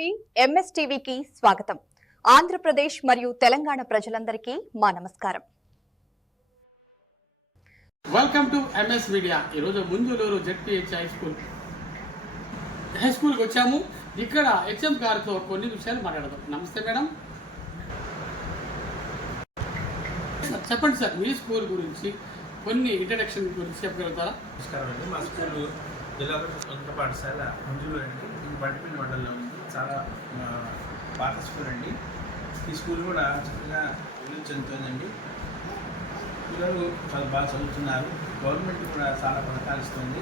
నమస్తే ఎంఎస్ టీవీకి స్వాగతం. ఆంధ్రప్రదేశ్ మరియు తెలంగాణ ప్రజలందరికీ మా నమస్కారం. Welcome to MS media. ఈరోజు ముంజులూరు జెడ్పీహెచ్ హై స్కూల్కి వచ్చాము. ఇక్కడ హెచ్ఎం గారితో కొన్ని విషయాలు మాట్లాడదాం. నమస్తే మేడం. చెప్పండి సార్, మీ స్కూల్ గురించి కొన్ని ఇంట్రడక్షన్ గురించి చెప్పగలుగుతారా? నమస్కారం అండి. మా స్కూలు జిల్లా ఉన్నత పాఠశాల ముంజులూరు అండి. ఇది బండిపల్లి మండలంలో ఉంది. చాలా పాత స్కూల్ అండి. ఈ స్కూల్ కూడా చక్కగా అభివృద్ధి చెందుతుందండి. పిల్లలు చాలా బాగా చదువుతున్నారు. గవర్నమెంట్ కూడా చాలా పథకాలు ఇస్తుంది.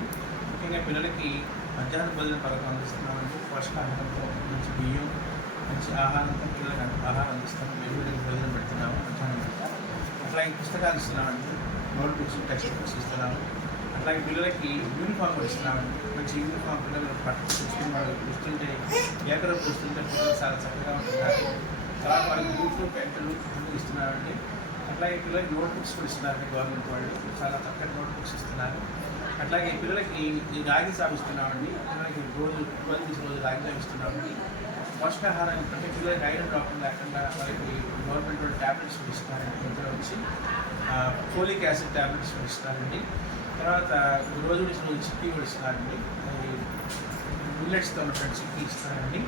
ముఖ్యంగా పిల్లలకి మధ్యాహ్న భోజన పథకం అందిస్తున్నామండి. పోషకాహారంతో మంచి బియ్యం, మంచి ఆహారంతో పిల్లలకు ఆహారం అందిస్తాము. వెలుగులకి భోజనం పెడుతున్నాము మధ్యాహ్నం పూట. అట్లాగే పుస్తకాలు ఇస్తున్నామండి. నోట్బుక్స్, టెక్స్ట్ బుక్స్ ఇస్తున్నాము. అట్లాగే పిల్లలకి యూనిఫామ్ కూడా ఇస్తున్నామండి. మంచి యూనిఫామ్ పిల్లలు పట్టుకుని వాళ్ళు చూస్తుంటే ఏకరూపు చూస్తుంటే పిల్లలు చాలా చక్కగా ఉంటున్నారు. తర్వాత వాళ్ళకి బూట్లు, పెంటలు అన్నీ ఇస్తున్నామండి. అట్లాగే పిల్లలకి నోట్బుక్స్ కూడా ఇస్తున్నారండి. గవర్నమెంట్ వాళ్ళు చాలా చక్కటి నోట్బుక్స్ ఇస్తున్నారు. అట్లాగే పిల్లలకి ఈ రాగి సాగు ఇస్తున్నామండి. పిల్లలకి రోజు 12 రోజు రాగి సాగు ఇస్తున్నామండి. పోషకాహారం అంటే పిల్లలకి ఐరన్ ప్రాబ్లం లేకుండా వాళ్ళకి గవర్నమెంట్ వాళ్ళు ట్యాబ్లెట్స్ కూడా ఇస్తున్నారండి. ఇందులో వచ్చి ఫోలిక్ యాసిడ్ ట్యాబ్లెట్స్ కూడా ఇస్తున్నారండి. తర్వాత రోజు చిక్కీ కూడా ఇస్తున్నారండి. మిల్లెట్స్తో ఉన్నటువంటి చిక్కీ ఇస్తున్నారండి.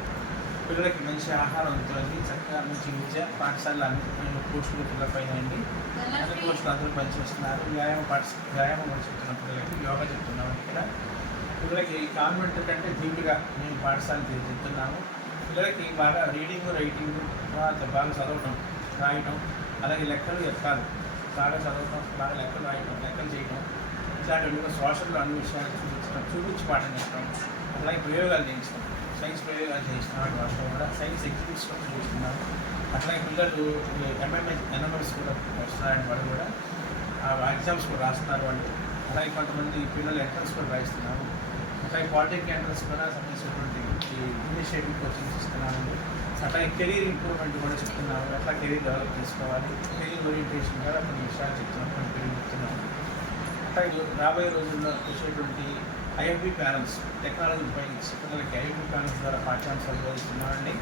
పిల్లలకి మంచి ఆహారం ఉంటుంది. చక్కగా మంచి విద్య పాఠశాల అన్ని పోస్టులు పిల్లలపైన అండి. అన్ని పోస్టులు అందరూ పనిచేస్తున్నారు. వ్యాయామం కూడా చెప్తున్నాం. పిల్లలకి యోగా చెప్తున్నాము. ఇక్కడ పిల్లలకి కాన్వెంట్ కంటే ధీటుగా మేము పాఠశాల చెప్తున్నాము. పిల్లలకి బాగా రీడింగ్, రైటింగ్, తర్వాత బాగా చదవటం, రాయటం, అలాగే లెక్కలు ఎక్కాలి. బాగా చదవటం, బాగా లెక్కలు రాయటం, లెక్కలు చేయటం, ఇట్లాంటివి సోషల్లో అన్ని విషయాలు చూపించి పాఠం చేస్తాం. అలాగే ప్రయోగాలు చేయిస్తాం. సైన్స్ ప్రయోగాలు చేయిస్తున్నాం. వాటిలో కూడా సైన్స్ ఎగ్జిబిట్స్ కూడా చూస్తున్నాము. అట్లాగే పిల్లలు ఎన్ఎంఎస్ కూడా వస్తున్నారండి. వాళ్ళు కూడా ఎగ్జామ్స్ కూడా రాస్తున్నారు వాళ్ళు. అలాగే కొంతమంది పిల్లలు ఎంట్రన్స్ కూడా రాయిస్తున్నాము. అట్లాగే పాలిటెక్నిక్ ఎంట్రన్స్ కూడా సంబంధించినటువంటి ఇనిషియేటివ్ కోచింగ్స్ ఇస్తున్నామండి. అట్లాగే కెరీర్ ఇంప్రూవ్మెంట్ కూడా చెప్తున్నాము. అట్లా కెరీర్ డెవలప్ చేసుకోవాలి. కెరీర్ ఓరియంటేషన్ కూడా కొన్ని విషయాలు చెప్తున్నాము. కొన్ని కెరీర్ చెప్తున్నాము. అట్లాగే రాబోయే రోజుల్లో వచ్చేటువంటి ఐఎఫ్బి ప్యానల్స్ టెక్నాలజీ ఉపయోగించి పిల్లలకి ఐఎఫ్బి ప్యానల్స్ ద్వారా పాఠ్యాంశాలు బోధిస్తున్నామండి.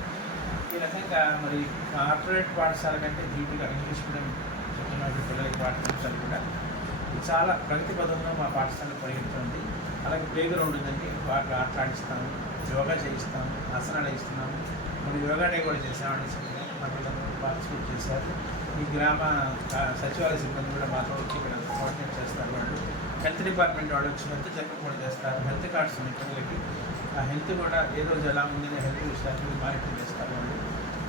ఈ రకంగా మరి కార్పొరేట్ పాఠశాల కంటే ధీటుగా ఇంగ్లీష్ మీడియం చెప్తున్నటువంటి పిల్లలకి పాఠ్యాంశాలు కూడా చాలా ప్రగతి పదంలో మా పాఠశాల పరిగెడుతుంది. అలాగే ప్లే గ్రౌండ్ ఉందండి. బాగా ఆటలాడిస్తాము, యోగా చేయిస్తాము, ఆసనాలు ఇస్తున్నాము. మరి యోగా డే కూడా చేసామండి. మా పిల్లలు పార్టిసిపేట్ చేశారు. ఈ గ్రామ సచివాలయ సిబ్బంది కూడా మాతో వచ్చి ఇక్కడ కోఆర్డినేట్ చేస్తారు. వాళ్ళు హెల్త్ డిపార్ట్మెంట్ వాళ్ళు వచ్చి హెల్త్ చెకప్ కూడా చేస్తారు. హెల్త్ కార్డ్స్ ఉన్నాయి పిల్లలకి. ఆ హెల్త్ కూడా ఏ రోజు ఎలా ఉందని హెల్త్ విషయాన్ని మానిటర్ చేస్తారు వాళ్ళు.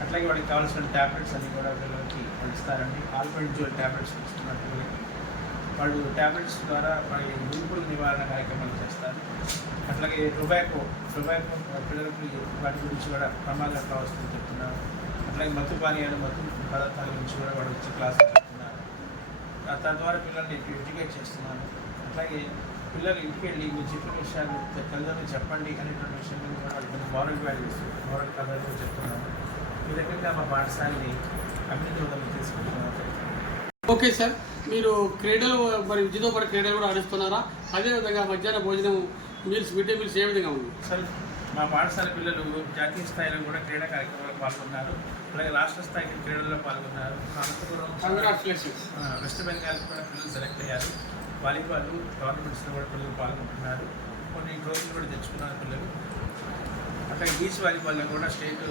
అట్లాగే వాళ్ళకి కావాల్సిన ట్యాబ్లెట్స్ అన్నీ కూడా పిల్లలకి వాళ్ళు ఇస్తారండి. ఆల్బెంజోల్ ట్యాబ్లెట్స్ ఇస్తున్నారు పిల్లలకి. వాళ్ళు ట్యాబ్లెట్స్ ద్వారా వాళ్ళ గుంపుడు నివారణ కార్యక్రమాలు చేస్తారు. అట్లాగే టొబాకో పిల్లలకి వాటి గురించి కూడా ప్రమాదాలు కావాల్సింది చెప్తున్నారు. అట్లాగే మత్తు పానీయాలు, మత్తు పదార్థాల గురించి కూడా వాళ్ళు వచ్చి క్లాసులు చెప్తున్నారు. తద్వారా పిల్లల్ని ఎడ్యుకేట్ చేస్తున్నాను. అట్లాగే పిల్లలు ఇంటికి వెళ్ళి మీరు చెప్పిన విషయాలు తల్లిదండ్రులు చెప్పండి అనేటువంటి విషయం కూడా వాళ్ళకి మోరల్ వాల్యూస్, మోరల్ కథలు చెప్తున్నాను. ఈ రకంగా మా పాఠశాలని అభివృద్ధి విధంగా తీసుకుంటున్నారు. ఓకే సార్, మీరు క్రీడలు మరి విద్యతో పాటు క్రీడలు కూడా ఆడిస్తున్నారా? అదేవిధంగా మధ్యాహ్న భోజనం మీల్స్, మిడ్ డే మీల్స్ ఏ విధంగా ఉంది సార్? మా పాఠశాల పిల్లలు జాతీయ స్థాయిలో కూడా క్రీడా కార్యక్రమాల్లో పాల్గొన్నారు. అలాగే రాష్ట్ర స్థాయికి క్రీడల్లో పాల్గొన్నారు. అనంతపురం, వెస్ట్ బెంగాల్ కూడా పిల్లలు సెలెక్ట్ అయ్యారు. వాలీబాల్ టోర్నమెంట్స్లో కూడా పిల్లలు పాల్గొంటున్నారు. కొన్ని ట్రోఫీలు కూడా తెచ్చుకున్నారు పిల్లలు. అట్లాగే బీచ్ వాలీబాల్లో కూడా స్టేట్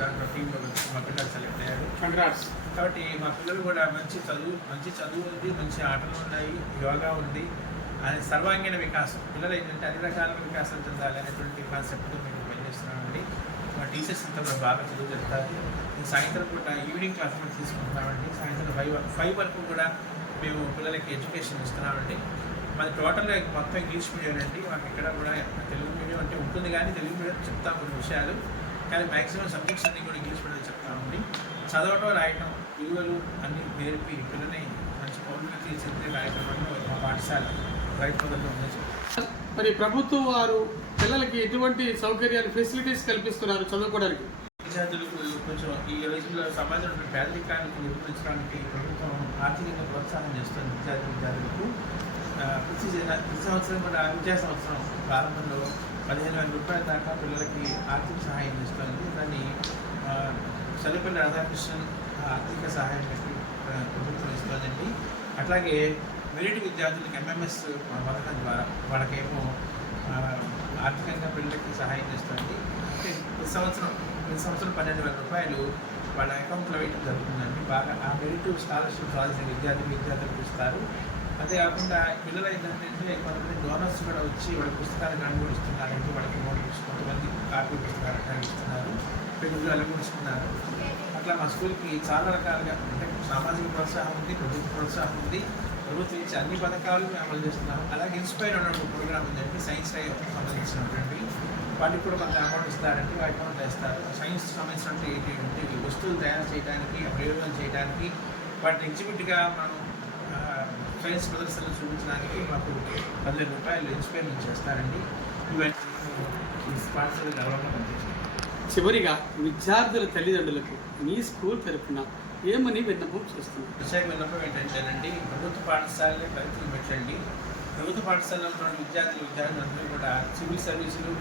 దాంట్లో టీంలో మా పిల్లలు సెలెక్ట్ అయ్యారు. కంగ్రాట్స్. కాబట్టి మా పిల్లలు కూడా మంచి చదువు ఉంది, మంచి ఆటలు ఉన్నాయి, యోగా ఉంది. అది సర్వాంగీణ వికాసం. పిల్లలు ఏంటంటే అన్ని రకాల వికాసం చెందాలి అనేటువంటి కాన్సెప్ట్తో మేము పనిచేస్తున్నామండి. మా టీచర్స్ అంతా కూడా బాగా చదువు చెప్తారు. సాయంత్రం పూట ఈవినింగ్ క్లాస్ కూడా తీసుకుంటున్నామండి. సాయంత్రం 5 వరకు కూడా మేము పిల్లలకి ఎడ్యుకేషన్ ఇస్తున్నామండి. మాది టోటల్గా మొత్తం ఇంగ్లీష్ మీడియం అండి. మాకు ఇక్కడ కూడా తెలుగు మీడియం అంటే ఉంటుంది, కానీ తెలుగు మీడియం చెప్తాం కొన్ని విషయాలు. కానీ మ్యాక్సిమం సబ్జెక్ట్స్ అన్నీ కూడా ఇంగ్లీష్ మీడియం చెప్తామండి. చదవటం, రాయటం, విలువలు అన్నీ నేర్పి పిల్లల్ని మంచి పౌరులు తీర్చిదిద్దే కార్యక్రమంలో మా పాఠశాల రైతులలో ఉంది. మరి ప్రభుత్వం వారు పిల్లలకి ఎటువంటి సౌకర్యాలు, ఫెసిలిటీస్ కల్పిస్తున్నారు చదువుకోవడానికి? విద్యార్థులకు కొంచెం ఈ రోజుల్లో సమాజంలో పేదరికానికి నిర్మూలించడానికి ప్రభుత్వం ఆర్థికంగా ప్రోత్సాహం చేస్తుంది. విద్యార్థులకు ప్రతి సంవత్సరం కూడా విద్యా సంవత్సరం ప్రారంభంలో 15,000 రూపాయల దాకా పిల్లలకి ఆర్థిక సహాయం చేస్తుంది. సర్వేపల్లి రాధాకృష్ణన్ ఆర్థిక సహాయం పెట్టి ప్రభుత్వం ఇస్తుందండి. అట్లాగే మెరిట్ విద్యార్థులకు ఎంఎంఎస్ పథకం ద్వారా వాళ్ళకేమో ఆర్థికంగా పిల్లలకి సహాయం చేస్తుంది. అంటే ప్రతి సంవత్సరం 12,000 రూపాయలు వాళ్ళ అకౌంట్లో వేయడం జరుగుతుందండి. బాగా ఆ మెరిట్ స్కాలర్షిప్ రావాల్సిన విద్యార్థులకు ఇస్తారు. అదే కాకుండా పిల్లలు ఏంటంటే కొంతమంది డోనర్స్ కూడా వచ్చి వాళ్ళ పుస్తకాలు కూడా ఇస్తున్నారంటే వాళ్ళకి నోట్బుక్స్, కొంతమంది కాపీ పుస్తకాలు ఇస్తున్నారు, పెన్నులు కూడా ఇస్తున్నారు. అట్లా మా స్కూల్కి చాలా రకాలుగా అంటే సామాజిక ప్రోత్సాహం ఉంది, ప్రభుత్వ ప్రోత్సాహం ఉంది. ప్రభుత్వం ఇచ్చే అన్ని పథకాలు మేము అమలు చేస్తున్నాము. అలాగే ఇన్స్పైర్ అనే ఒక ప్రోగ్రామ్ ఉందండి, సైన్స్ సంబంధించినటువంటి వాటికి కూడా కొంత అమౌంట్ ఇస్తారంటే ఆ అమౌంట్ వేస్తారు. సైన్స్ సంబంధించినటువంటి వస్తువులు తయారు చేయడానికి, ప్రయోగాలు చేయడానికి, వాటిని ఎగ్జిబిట్గా మనం సైన్స్ ప్రదర్శనలు చూపించడానికి మాకు 10,000 రూపాయలు ఇన్స్పైర్ నుంచి చేస్తారండి. ఇవన్నీ స్పాన్సర్ గర్వంగా పనిచేస్తాం. చివరిగా విద్యార్థుల తల్లిదండ్రులకు మీ స్కూల్ తరఫున ఏమని విన్నపం చేస్తున్నారు? ప్రత్యేక విన్నపం ఏంటంటేనండి, ప్రభుత్వ పాఠశాలే ప్రగతిని పెట్టండి. ప్రభుత్వ పాఠశాలలో ఉన్న విద్యార్థులందరూ కూడా సివిల్ సర్వీసులు,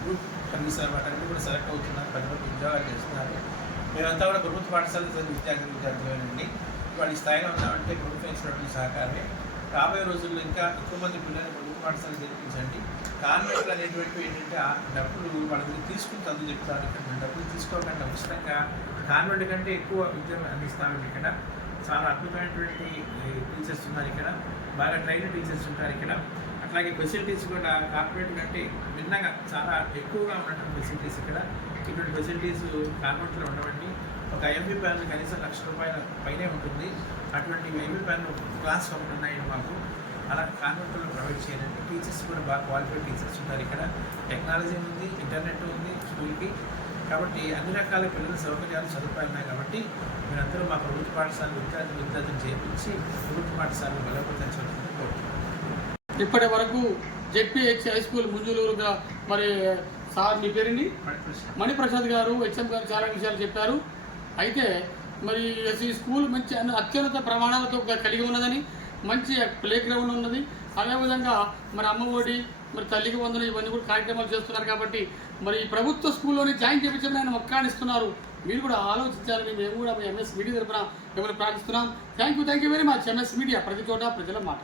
గ్రూప్ సర్వీస్ వాటన్నీ కూడా సెలెక్ట్ అవుతున్నారు, 10 మంది ఉద్యోగాలు చేస్తున్నారు. మేమంతా కూడా ప్రభుత్వ పాఠశాలలో చదివి విద్యార్థులేనండి. వాళ్ళ స్థాయిలో ఉన్నామంటే ప్రభుత్వం ఇచ్చినటువంటి సహకారమే. రాబోయే రోజుల్లో ఇంకా ఎక్కువ మంది పిల్లల్ని ప్రభుత్వ పాఠశాల చేర్పించండి. కాన్వెంట్లు అనేటువంటివి ఏంటంటే ఆ డబ్బులు వాళ్ళ దగ్గర తీసుకుని చదువు చెప్తారు. ఇక్కడ డబ్బులు తీసుకోకుండా ఉచితంగా కాన్వెంట్ కంటే ఎక్కువ విద్యను అందిస్తామండి. ఇక్కడ చాలా అద్భుతమైనటువంటి టీచర్స్ ఉన్నారు, ఇక్కడ బాగా ట్రైన్డ్ టీచర్స్ ఉంటారు ఇక్కడ. అట్లాగే ఫెసిలిటీస్ కూడా కార్పొరేట్ కంటే భిన్నంగా చాలా ఎక్కువగా ఉన్నటువంటి ఫెసిలిటీస్ ఇక్కడ. ఇటువంటి ఫెసిలిటీస్ కాన్వెంట్లో ఉండవండి. ఒక ఎంబీ ప్యాన్ కనీసం ₹1,00,000 పైనే ఉంటుంది. అటువంటి ఎంబీ ప్యాన్ క్లాస్ ఒకటి ఉన్నాయండి మాకు. అలా కాన్వెంట్లో ప్రొవైడ్ చేయాలంటే టీచర్స్ కూడా బాగా క్వాలిఫైడ్ టీచర్స్ ఉంటారు ఇక్కడ. టెక్నాలజీ ఉంది, ఇంటర్నెట్ ఉంది స్కూల్కి. కాబట్టి అన్ని రకాల పిల్లల సౌకర్యాలు సదుపాయాలు ఉన్నాయి. కాబట్టి మీరందరూ మా ప్రభుత్వ పాఠశాల విద్యార్థులను చేర్పించి ప్రభుత్వ పాఠశాలను బలోపేతం చేయాలని కోరుతున్నాను. ఇప్పటి వరకు జెడ్పీహెచ్ హై స్కూల్ ముంజులూరుగా మరి సార్ మీ పేరుని మణిప్రసాద్ గారు, హెచ్ఎం గారు చాలా విషయాలు చెప్పారు. అయితే మరి ఈ స్కూల్ మంచి అత్యున్నత ప్రమాణాలతో కలిగి ఉన్నదని, మంచి ప్లే గ్రౌండ్ ఉన్నది. అదేవిధంగా మరి అమ్మఒడి, మరి తల్లికి వందలు ఇవన్నీ కూడా కార్యక్రమాలు చేస్తున్నారు. కాబట్టి మరి ప్రభుత్వ స్కూల్లోనే జాయిన్ చేయించడం ఆయన మొక్కానిస్తున్నారు. మీరు కూడా ఆలోచించాలని మేము కూడా ఎంఎస్ మీడియా తరఫున మిమ్మల్ని ప్రార్థిస్తున్నాం. Thank you very much. MS media, ప్రతి చోట ప్రజల మాట.